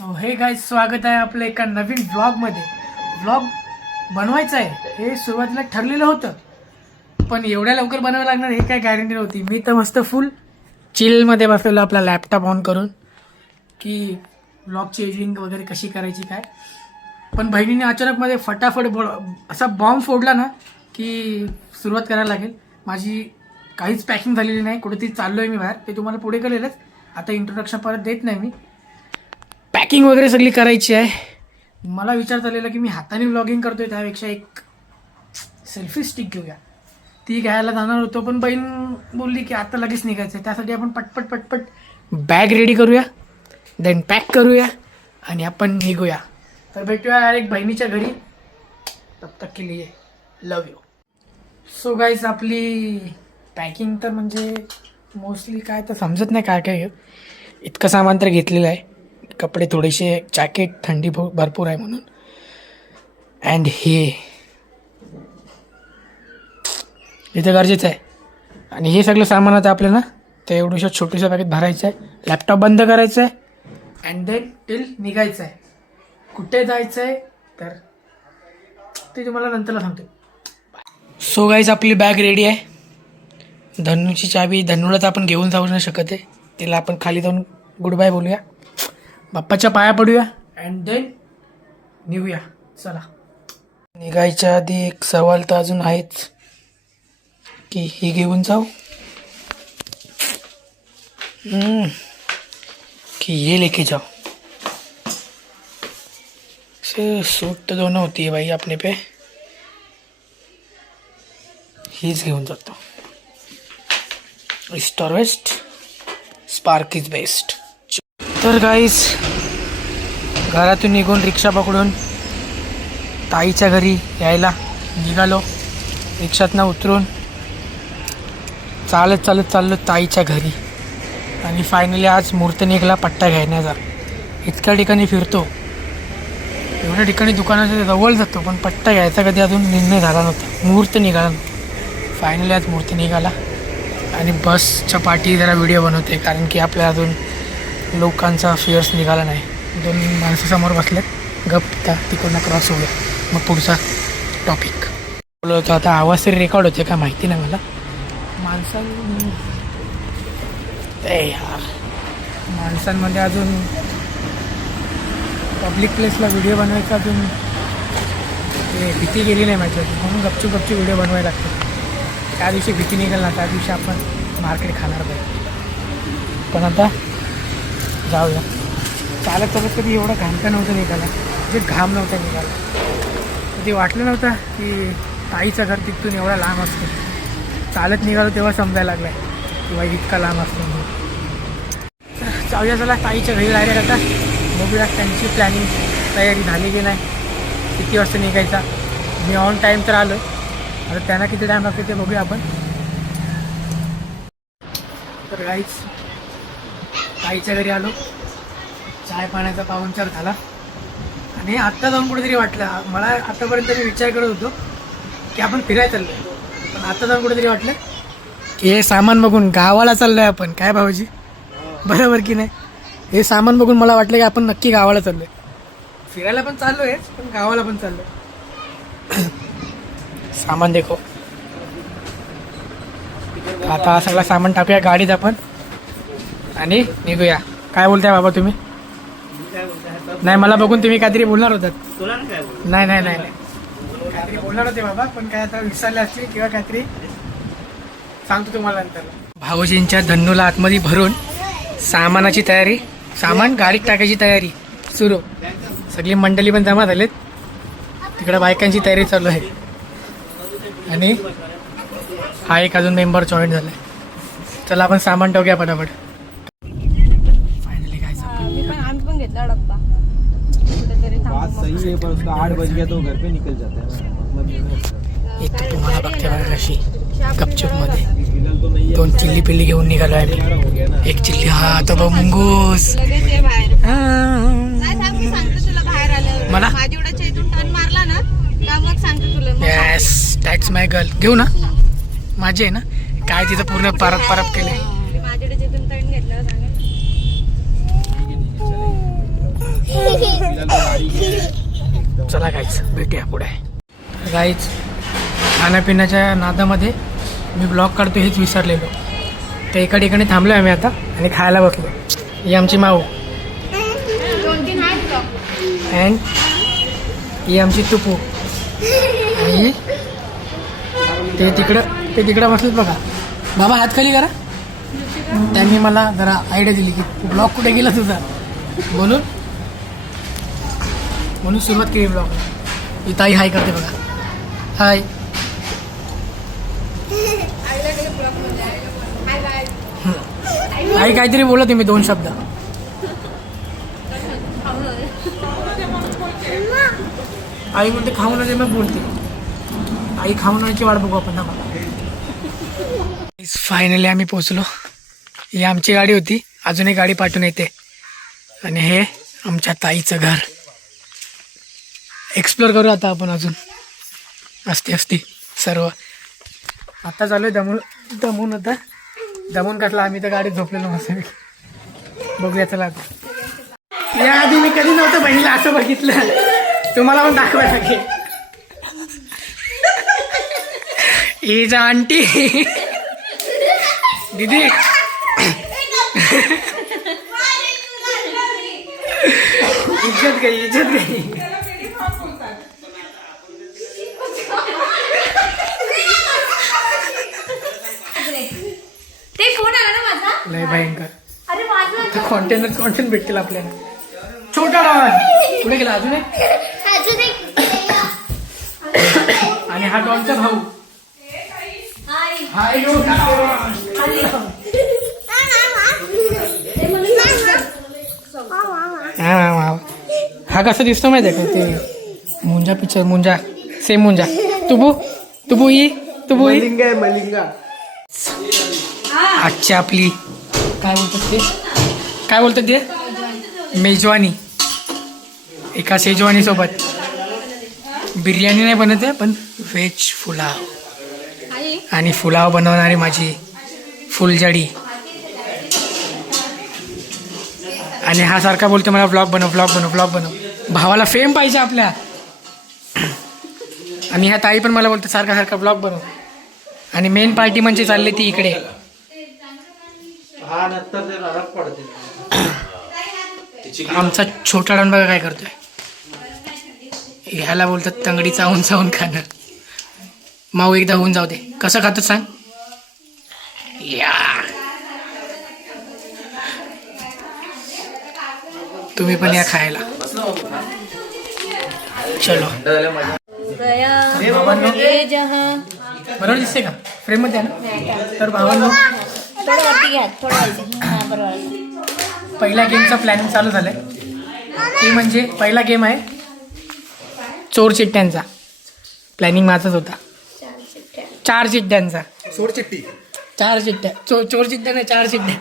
So हे guys, स्वागत आहे आपलं एका नवीन व्लॉगमध्ये. व्लॉग बनवायचं आहे हे सुरुवातीला ठरलेलं होतं, पण एवढ्या लवकर बनवायला लागणार हे काय गॅरंटी नव्हती. मी तर मस्त फुल चिलमध्ये बसलेलो आपला लॅपटॉप ऑन करून की व्लॉगची एडिटिंग वगैरे कशी करायची काय. पण बहिणीने अचानकमध्ये फटाफट असा बॉम्ब फोडला ना की सुरुवात करायला लागेल. माझी काहीच पॅकिंग झालेली नाही, कुठेतरी चाललो आहे मी बाहेर, ते तुम्हाला पुढे कळेलच. आता इंट्रोडक्शन परत देत नाही मी. पॅकिंग वगैरे सगळी करायची आहे. मला विचार झालेला की मी हाताने व्लॉगिंग करतोय त्यापेक्षा एक सेल्फी स्टिक घेऊया, ती घ्यायला जाणार होतो, पण बहीण बोलली की आता लगेच निघायचं आहे. त्यासाठी आपण पटपट बॅग रेडी करूया, देन पॅक करूया आणि आपण निघूया. तर भेटूया डायरेक्ट बहिणीच्या घरी. तब तक के लिए लव यू. सो गाईज, आपली पॅकिंग तर म्हणजे मोस्टली काय तर समजत नाही काय काय. इतकं सामान तर घेतलेलं आहे. कपडे थोडेसे, जॅकेट, थंडी भरपूर आहे म्हणून. अँड हे इथं गरजेचं आहे. आणि हे सगळं सामान आता आपल्याला ते एवढ्याशा छोट्याशा पॅकेट भरायचं आहे. लॅपटॉप बंद करायचं आहे अँड देन टिल निघायचं आहे. कुठे जायचं आहे तर ते तुम्हाला नंतरला सांगतो. सो गाईज, आपली बॅग रेडी आहे. धन्नूची चावी, धन्नूला तर आपण घेऊन जाऊ नाही शकत आहे, तिला आपण खाली जाऊन गुड बाय बोलूया, बाप्पाच्या पाया पडूया अँड देन निघूया. चला. निघायच्या आधी एक सवाल तर अजून आहेच की हे घेऊन जाऊ कि ये लेके जाओ. सूट तो दोनों होती है भाई अपने पे. हीच घेऊन जातो. ईस्ट और वेस्ट, स्पार्क इज बेस्ट. तर गाईज, घरातून निघून रिक्षा पकडून ताईच्या घरी यायला निघालो. रिक्षातनं उतरून चालत चाललो ताईच्या घरी. आणि फायनली आज मुहूर्त निघाला पट्टा घेण्याचा. इतक्या ठिकाणी फिरतो, एवढ्या ठिकाणी दुकानाच्या जवळ जातो, पण पट्टा घ्यायचा कधी अजून निर्णय झाला नव्हता, मुहूर्त निघाला नव्हता. फायनली आज मुहूर्त निघाला. आणि बसच्या पाठी जरा व्हिडिओ बनवते, कारण की आपल्या अजून लोकांचा फिअर्स निघाला नाही. दोन माणसं समोर बसलेत, गप तिकडनं क्रॉस होऊया, मग पुढचा टॉपिक बोलत होतो. आता आवाज तरी रेकॉर्ड होते का माहिती नाही मला. माणसांमध्ये अजून पब्लिक प्लेसला व्हिडिओ बनवायचा अजून भीती गेली नाही माझ्या, म्हणून गपचूप व्हिडिओ बनवायला लागतो. त्या दिवशी भीती निघाल ना, त्या दिवशी आपण मार्केट खाणार पाहिजे. पण आता जाऊया. चालत कधी एवढा घामका नव्हता निघाला, म्हणजे घाम नव्हता निघाला. कधी वाटलं नव्हतं की ताईचं घर तिथून एवढा लांब असतं. चालत निघालो तेव्हा समजायला लागलाय की बाई इतका लांब असतो म्हणून. जाऊया चला ताईच्या घरी डायरेक्ट. आता बघूया त्यांची प्लॅनिंग तयारी झाली की नाही, किती वाजता निघायचा. मी ऑन टाईम तर आलो, आता त्यांना किती टाईम लागतो ते बघूया आपण. तर गाईच, ताईच्या घरी आलो. चाय पाण्याचा पाहुणचार झाला आणि आत्ता जाऊन कुठेतरी वाटलं मला. आतापर्यंत मी विचार करत होतो की आपण फिरायला चाललो आहे, पण आता जाऊन कुठेतरी वाटलं की हे सामान बघून गावाला चाललो आहे आपण. काय भाऊजी, बरोबर की नाही? हे सामान बघून मला वाटलं की आपण नक्की गावाला चाललो आहे. फिरायला पण चाललो आहे, पण गावाला पण चाललो आहे. सामान देखो. आता सगळं सामान टाकूया गाडीत आपण आणि निघूया. काय बोलताय बाबा तुम्ही? नाही, मला बघून तुम्ही काहीतरी बोलणार होतात. नाही काहीतरी बोलणार होते बाबा, पण काय आता विसरले असतील किंवा काहीतरी सांगतो तुम्हाला नंतर. भाऊजींच्या धन्नूला आतमध्ये भरून सामानाची तयारी, सामान गाडीत टाकायची तयारी सुरू. सगळी मंडळी पण जमा झालेत. तिकडे बायकांची तयारी चालू आहे आणि हा एक अजून मेंबर जॉईन झालाय. चला आपण सामान टाकूया पटापट. फायनली काय पण घेतला डब्बा कुठेतरी सही है, पर उसका 8 बज गया तो घर पे निकल जाता है. एक तर तुम्हाला बघते बघा कशी गपचूप मध्ये 2 चिल्ली पिल्ली घेऊन निघालो आहे. एक चिल्ली, हा तो बघ मुंगूस. मला मारला ना का मग सांगतो तुला. Yes, that's my girl. घेऊ ना, माझी आहे ना. काय तिथं पूर्ण परत केले. माझ्याकडे जिथून तण घेतलं सांगा. चला गाईच भेटूया पुढे. गाईच खाण्यापिण्याच्या नादामध्ये मी ब्लॉग काढतो हेच विसरलेलो. तर एका ठिकाणी थांबलो आम्ही आता आणि खायला बसलो. ही आमची माऊ 2-3 आहेत ब्लॉग. अँड ही आमची तुपू. आणि ते तिकडं बसलेत बघा. बाबा हात खाली करा. त्यांनी मला जरा आयडिया दिली की ब्लॉग कुठे गेला तुझा, म्हणून सुरुवात केली ब्लॉग. ही ताई हाय करते बघा. हाय. आई काहीतरी बोला तुम्ही 2 शब्द. आई बोलते खाऊन आले मग बोलते. आई खाऊन आणायची वाट बघू आपण. फायनली आम्ही पोचलो. ही आमची गाडी होती. अजून एक गाडी पाठवून येते. आणि हे आमच्या ताईचं घर. एक्सप्लोर करू आता आपण अजून असती सर्व. आता चालू आहे दमून आता. दमून कसला आम्ही तर गाडीत झोपलेलो मस्त. बघूया चला आता. याआधी मी कधी नव्हतं बहिणीला असं बघितलं. तुम्हाला पण दाखवायला लागेल. ही आंटी दीदी इज्जत गई. ते फोन आला ना माझा. लय भयंकर. अरे माझं कॉन्टेंट भेटतील आपल्याला. छोटा डॉन पुढे गेला अजून एक. आणि हा डॉनचा भाऊ. हाय हा कसा दिसतो माहिती आहे का ते मुंजा पिक्चर. मुंजा सेम मुंजा. तुबू ही मलिंगा. आजची आपली काय बोलतात ते मेजवानी. एका शेजवानी सोबत बिर्याणी नाही बनत आहे पण व्हेज पुलाव. आणि पुलाव बनवणारी माझी फुलझडी. आणि हा सारखा बोलतो मला व्लॉग बनव. भावाला फेम पाहिजे आपल्या. आणि ह्या ताई पण मला बोलतो सारखा ब्लॉग बनव. आणि मेन पार्टी म्हणजे चालली ती इकडे. आमचा छोटा डॉन बघा काय करतोय. ह्याला बोलतात तंगडी चावून खाणं. माऊ एकदा होऊन जाऊ दे. कसं खातो सांग. या तुम्ही पण या खायला. चलो. बरोबर दिसते का फ्रेम मध्ये ना. तर भावांनो पहिल्या गेमचा प्लॅनिंग चालू झालंय. ते म्हणजे पहिला गेम आहे चोर चिट्ट्यांचा. प्लॅनिंग माझाच होता. 4 चिट्ट्यांचा. सोड चिट्टी. 4 चिट्ट्या. चोर चिट्ट्या नाही 4 चिट्ट्या.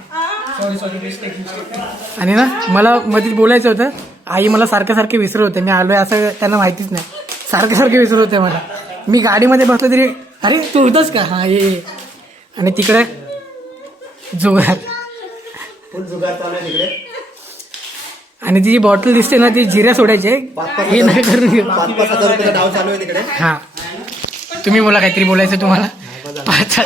आणि ना मला मध्ये बोलायचं होतं. आई मला सारखे विसरत होते मी आलोय असं त्यांना माहितीच नाही. सारखे विसरत होते मला. मी गाडीमध्ये बसलो तरी अरे तू होतच का. हा ये. आणि तिकडे जुगार. आणि ती जी बॉटल दिसते ना ती जिऱ्या सोडायचे. हे नाही करून घेऊ. हा तुम्ही बोला काहीतरी बोलायचं तुम्हाला. 5,000.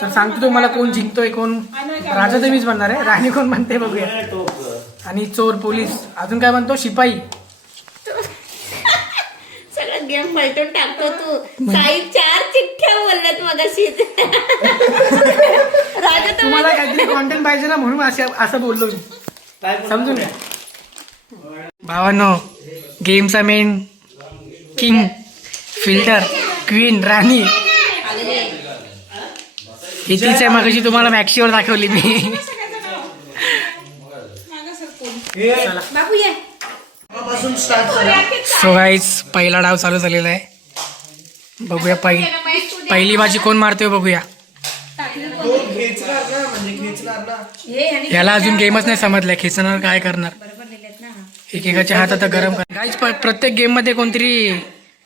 तर सांगतो तुम्हाला कोण जिंकतोय कोण. राजा तर मीच बनणार आहे. राणी कोण म्हणते बघूया. आणि चोर पोलीस अजून काय म्हणतो शिपाई. सगळं गेम पलटून टाकतो तू. काही 4 चिठ्ठ्या बोलल्यात मगाशी. राजा तुम्हाला काहीतरी कॉन्टेंट पाहिजे ना म्हणून असं बोललो मी. समजून घ्या भावांनो. गेमचा मेन किंग फिल्टर क्वीन राणी ही तीच आहे. मगाशी तुम्हाला मॅक्सीवर दाखवली मी. बाबू ये. सो गाईज पहिला डाव चालू झालेला आहे. बघूया पहिली बाजी कोण मारतोय बघूया. याला अजून गेमच नाही समजलाय. खेचणार काय करणार. एकेकाच्या हात आता गरम कर. गाईज प्रत्येक गेम मध्ये कोणतरी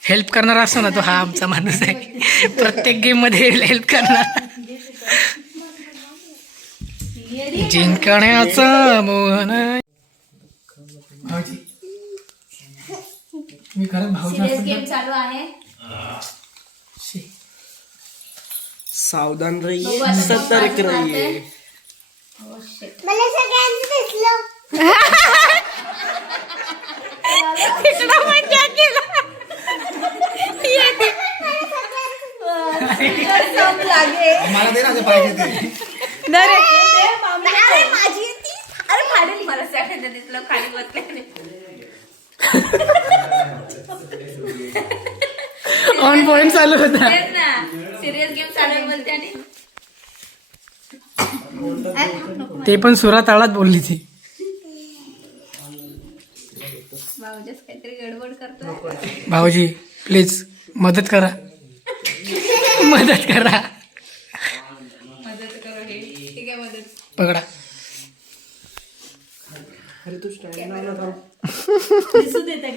हेल्प करणार असतो ना तो हा आमचा माणूस आहे. प्रत्येक गेम मध्ये हेल्प करणार. जिंकण्याचा मोहन. भाऊजी मी खरंच भाऊजी सिरियस असतो गेम तर- चालू आहे. शी. सावधान बघू रहिए आता सतर्क कोण बाजी रहिए. मारते. Oh, shit. मला सगळ्यांचं दिसलं. मला दे ना ते पाहिजे ते. अरे माझी आहे ती. अरे फाडेल मला सगळ्यांना दिसलं खाली बसल्याने. ऑन पॉइंट चालू होता. तेच ना सिरियस गेम चालू आहे बोलते आणि ते पण सुरा ताळात बोलली ती. भाऊजीच काहीतरी गडबड करतोय. भाऊजी प्लीज मदत करा. मदत करा. मदत करू हे. ठीक आहे मदत. पकडा. अरे तू स्टँड नाही ना. दिसू देता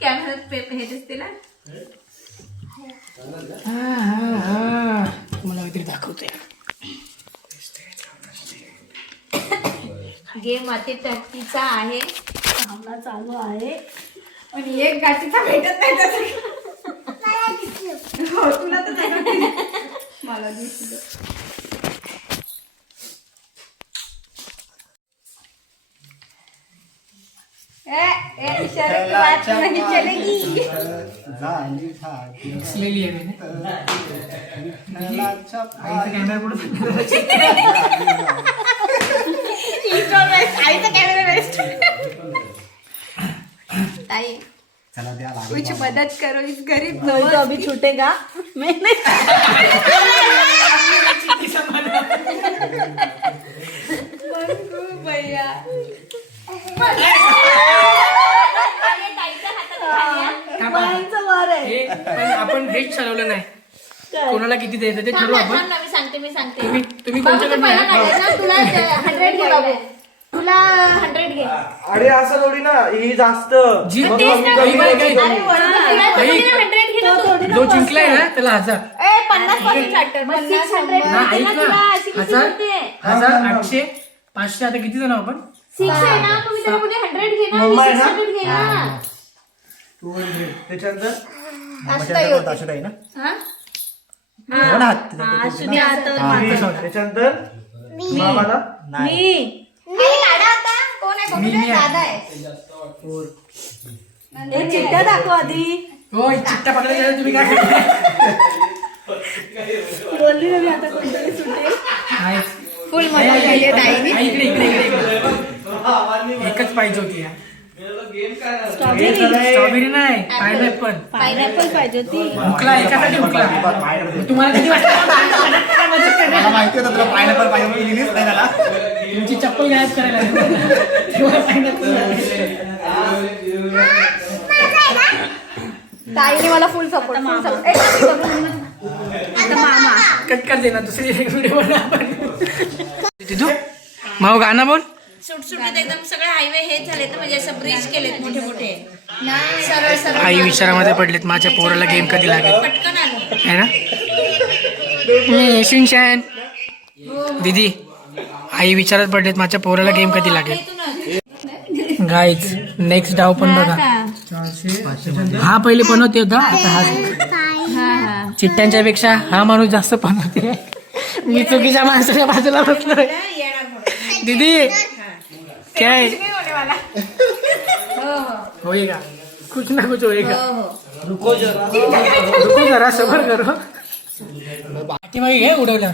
कॅमेऱ्यात हे दिसते ना. मला काहीतरी दाखवते. गेम अति टक्कीचा आहे. सामना चालू आहे आणि एक गाठीचा भेटत नाही त्याचा. हो तुला तर नाही. मला दिसलं. इशारे की बात नहीं चलेगी. हसलेली आहे मैंने. आईचा कॅमेरा कुठं? आईचा कॅमेरा बेस्ट. ताई कुछ मदद करो इस गरीब तो अभी छूटेगा. मैं भैया हे पण आपण हेच ठरवलं नाही कोणाला किती द्यायचं ते ठरवू आपण. मी सांगते तुम्ही बाबू, कोणत्याकडे तू पहिला नाही? काढायचा. तुला 100 घे बाबू. तुला 100 घे. अरे असं थोडी ना ही जास्त. जी मग तेच कमी ना, कमी काही- कमी. काही- अरे वळून तुला आई. 100 घे ना तू. जो जिंकलाय ना त्याला 1000. 50 पासून स्टार्ट कर. 600 ना ऐक ना. तुला अशी किती 1000 होते? 1000 800 500 आता किती जण आहोत आपण? 6 आहे ना. तुम्ही त्याला कुठे 100 घे ना. मम्मा आहे ना? 600 घे ना. 200. त्याच्यानंतर अष्टाई होते. अशुताई ना. हा? हो ना. अश्विनी आता त्याच्यानंतर मामाला मी काढा आता. कोण आहे बघू दे. दादा आहे. एक चिठ्ठ्या दाखव आधी. हो चिट्टा पकडला गेला तुम्ही काय करताय? बोलली ना मी आता कोणतरी सुटेल. आहे. फुल मजा झाली आहे ताईने. आई, इकडे इकडे इकडे इकडे. एकच पाहिजे होती यार. स्ट्रॉबेरी नाही पायनॅपल. पायनॅपल पाहिजे होती. हुकला एकासाठी हुकला. तुम्हाला किती वाटतं? माहिती होतं तुला पायनॅपल पाहिजे म्हणून लिहिलीच नाही त्याला. तुमची चप्पल गायब करायला तेव्हा pineapple ताईने मला फुल सपोर्ट. आता मामा कट कर देना दुसरी व्हिडिओ बना आपण. तिथू माऊ गाणं बोल. सुटसुटीत एकदम सगळे हायवे हे झाले तर म्हणजे असं ब्रिज केलेत मोठे मोठे. सरळ सरळ आई विचारामध्ये पडलेत माझ्या पोराला गेम कधी लागेल पटकन आलो. है ना. मी शिनशान दीदी आई विचारात पडलेत माझ्या पोराला गेम कधी लागेल. गाईज नेक्स्ट डाव पण बघा. हा पहिले पनवते होता आता हा. चिट्ट्यांच्या पेक्षा हा माणूस जास्त पनवते. मी चुकीच्या माणसाच्या बाजूला बसलोय. दीदी काय होएगा कुछ ना कुछ होएगा. रुको जरा सबर करो. पाठीमागे घे उडवलं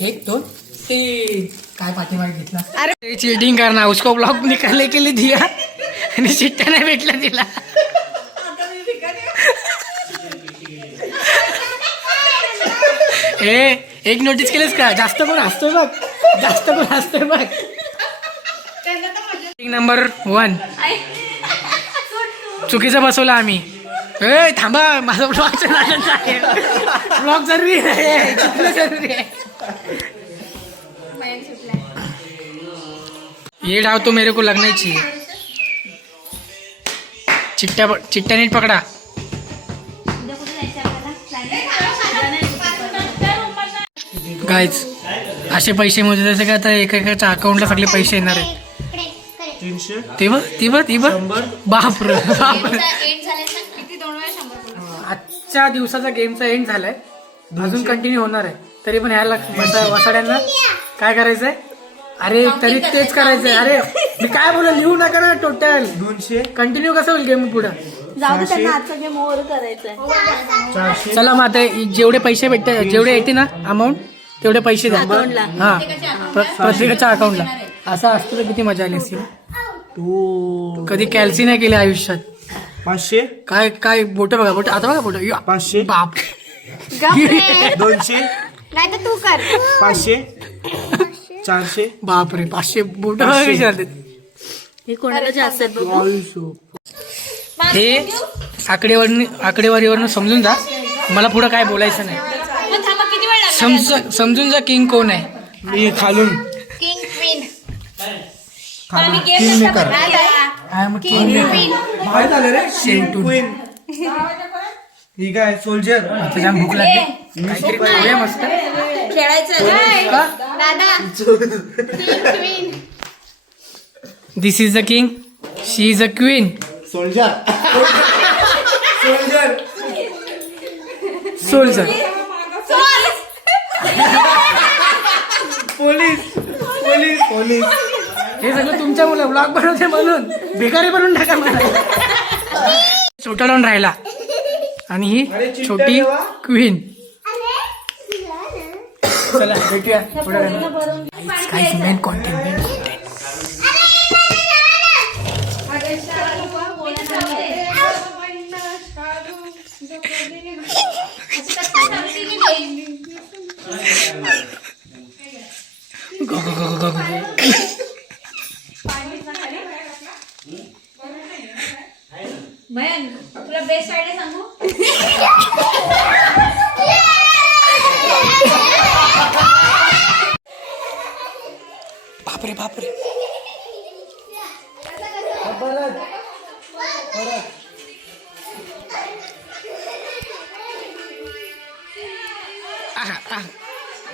1 2 3 काय पाठीमागे घेतला. अरे चीटिंग करना उसको ब्लॉक निकालने के लिए दिया आणि चिट्ट्या नाही भेटला तिला. एक नोटीस केलेस का जास्त कोण हसतोय बघ. जास्त कोण हसतोय बघ. नंबर 1 चुकीचं बसवलं आम्ही. ए थांबा माझा ब्लॉग ब्लॉग जरुरी आहे. चित्र जरुरी आहे. ये डाव तो मेरे को लगना ही चाहिए. चिट्ट्या नीट पकडा. गाइज असे पैसे मोजले जसे काय आता एकेकाच्या अकाउंटला सगळे पैसे येणार आहेत. 300 ती बघ बापरे बापरे. किती 2 वेळा 100 बोला. आजच्या दिवसाचा गेमचा एंड झालाय, अजून कंटिन्यू होणार आहे. तरी पण ह्याला वसाड्यांना काय करायचंय? अरे तरी तेच करायचंय. अरे मी काय बोला, लिहू नका ना टोटल. 200 कंटिन्यू कसं होईल गेम पुढं? जाऊ दे, त्यांना आजचा गेम ओव्हर करायचंय. 400 चला मग आता जेवढे पैसे भेटते, जेवढे येते ना अमाऊंट तेवढे पैसे द्या. अकाउंटला. हा प्रत्येकाच्या अकाउंटला. असं असतं तर किती मजा आली असती. तो कधी कॅल्सी नाही केली आयुष्यात. 500 काय काय बोट बघा, बोट आता बघा बोट. 500 बाप 200 नाही तर तू कर. 500 400 बापरे 500 बोट बघा कशी राहतात. हे कोणाला जास्त आहेत बघू. 250 हे आकडेवारीवरनं समजून जा. मला पुढं काय बोलायचं नाही. मग थांबा, किती वेळ लागला? समजून जा किंग कोण आहे. मी खालून किंग क्वीन. खालून आम्ही king game maker I am king. काय झालं रे शेवटून. क्वीन ही काय सोल्जर आता जाम भूक लागली, काहीतरी खाऊया मस्त. खेळायचं का? दादा. King queen. This is a king, she is a queen. Soldier soldier soldier. Police police police हे सगळं तुमच्या मुलं ब्लॉग बनवते म्हणून भिकारी बनवून टाका मला. छोटा लावून राहिला आणि ही छोटी क्वीन. चला भेटूया थोड्या वेळाने. काही मेन कॉन्टेंट. भयन, तुला बेस्ट आयडिया सांगू? बापरे बापरे.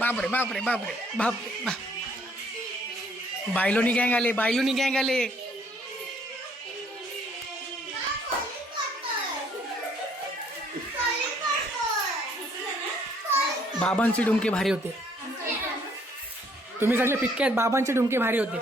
बापरे बापरे बापरे बापरे. बायलोनी गँग आले, बायलोनी गँग आले. बाबांचे डुमके भारी होते. तुम्ही सगळे फिक्के आहेत, बाबांचे डुमके भारी होते.